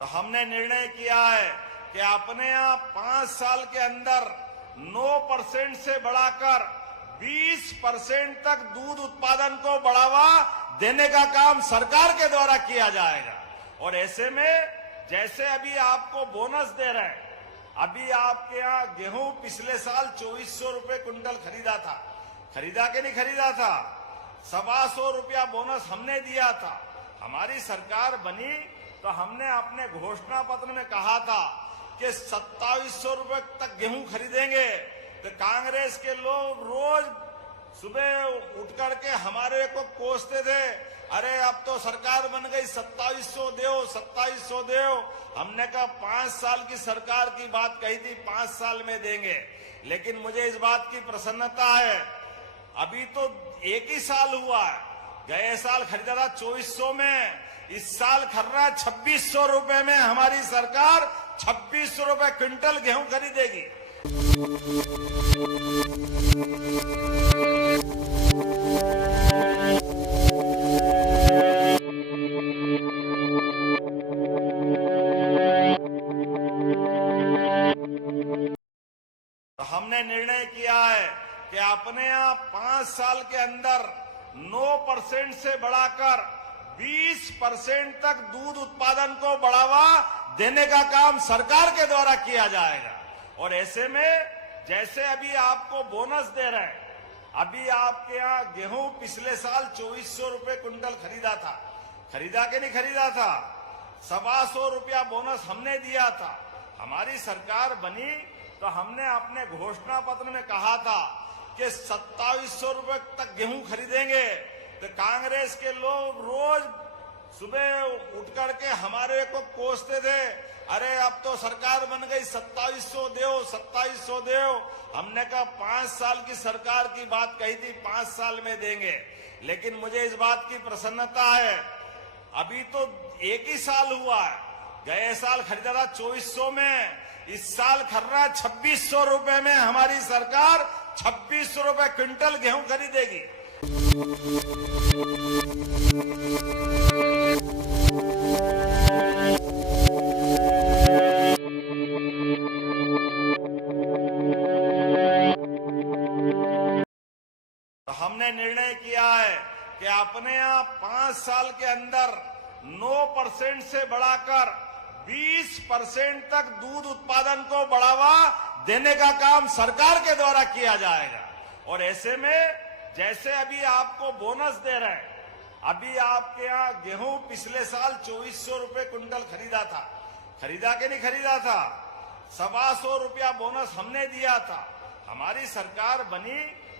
तो हमने निर्णय किया है कि अपने यहाँ 5 साल के अंदर 9% से बढ़ाकर 20% तक दूध उत्पादन को बढ़ावा देने का काम सरकार के द्वारा किया जाएगा। और ऐसे में जैसे अभी आपको बोनस दे रहे हैं, अभी आपके यहाँ गेहूं पिछले साल 2400 रुपए क्विंटल खरीदा के नहीं खरीदा था, 125 रुपया बोनस हमने दिया था। हमारी सरकार बनी तो हमने अपने घोषणा पत्र में कहा था कि 2700 रुपए तक गेहूं खरीदेंगे। तो कांग्रेस के लोग रोज सुबह उठ करके हमारे को कोसते थे, अरे अब तो सरकार बन गई, 2700 दो। हमने कहा 5 साल की सरकार की बात कही थी, 5 साल में देंगे। लेकिन मुझे इस बात की प्रसन्नता है, अभी तो 1 ही साल हुआ है। गए साल खरीदा था 2400 में, इस साल खरीद रहा है 2600 रुपए में। हमारी सरकार 2600 रुपए क्विंटल गेहूं खरीदेगी। तो हमने निर्णय किया है कि अपने यहाँ 5 साल के अंदर 9% से बढ़ाकर 20% तक दूध उत्पादन को बढ़ावा देने का काम सरकार के द्वारा किया जाएगा। और ऐसे में जैसे अभी आपको बोनस दे रहे हैं, अभी आपके यहाँ गेहूं पिछले साल 2400 रुपए क्विंटल खरीदा के नहीं खरीदा था, 125 रुपया बोनस हमने दिया था। हमारी सरकार बनी तो हमने अपने घोषणा पत्र में कहा था कि 2700 रुपए तक गेहूं खरीदेंगे। तो कांग्रेस के लोग रोज सुबह उठ करके हमारे को कोसते थे, अरे अब तो सरकार बन गई, 2700 दो। हमने कहा 5 साल की सरकार की बात कही थी, 5 साल में देंगे। लेकिन मुझे इस बात की प्रसन्नता है, अभी तो 1 ही साल हुआ है। गए साल खरीदा था 2400 में, इस साल खरीद रहा है 2600 रुपए में। हमारी सरकार 2600 रुपए क्विंटल गेहूं खरीदेगी। तो हमने निर्णय किया है कि अपने यहाँ 5 साल के अंदर 9% से बढ़ाकर 20% तक दूध उत्पादन को बढ़ावा देने का काम सरकार के द्वारा किया जाएगा। और ऐसे में जैसे अभी आपको बोनस दे रहे हैं, अभी आपके यहाँ गेहूं पिछले साल 2400 रुपए क्विंटल खरीदा के नहीं खरीदा था, 125 रुपया बोनस हमने दिया था। हमारी सरकार बनी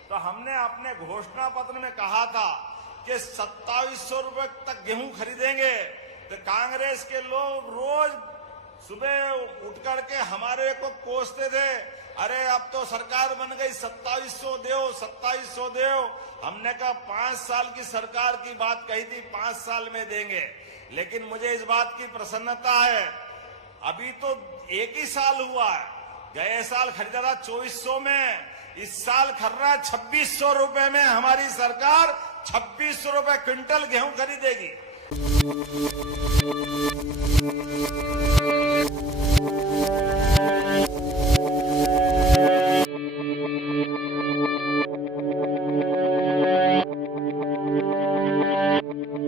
तो हमने अपने घोषणा पत्र में कहा था कि 2700 रुपए तक गेहूं खरीदेंगे। तो कांग्रेस के लोग रोज सुबह उठ करके हमारे को कोसते थे, अरे अब तो सरकार बन गई, 2700 दो। हमने कहा 5 साल की सरकार की बात कही थी, 5 साल में देंगे। लेकिन मुझे इस बात की प्रसन्नता है, अभी तो 1 ही साल हुआ है। गए साल खरीदा था 2400 में, इस साल खरीद रहा है 2600 रुपए में। हमारी सरकार 2600 रुपए क्विंटल गेहूं खरीदेगी।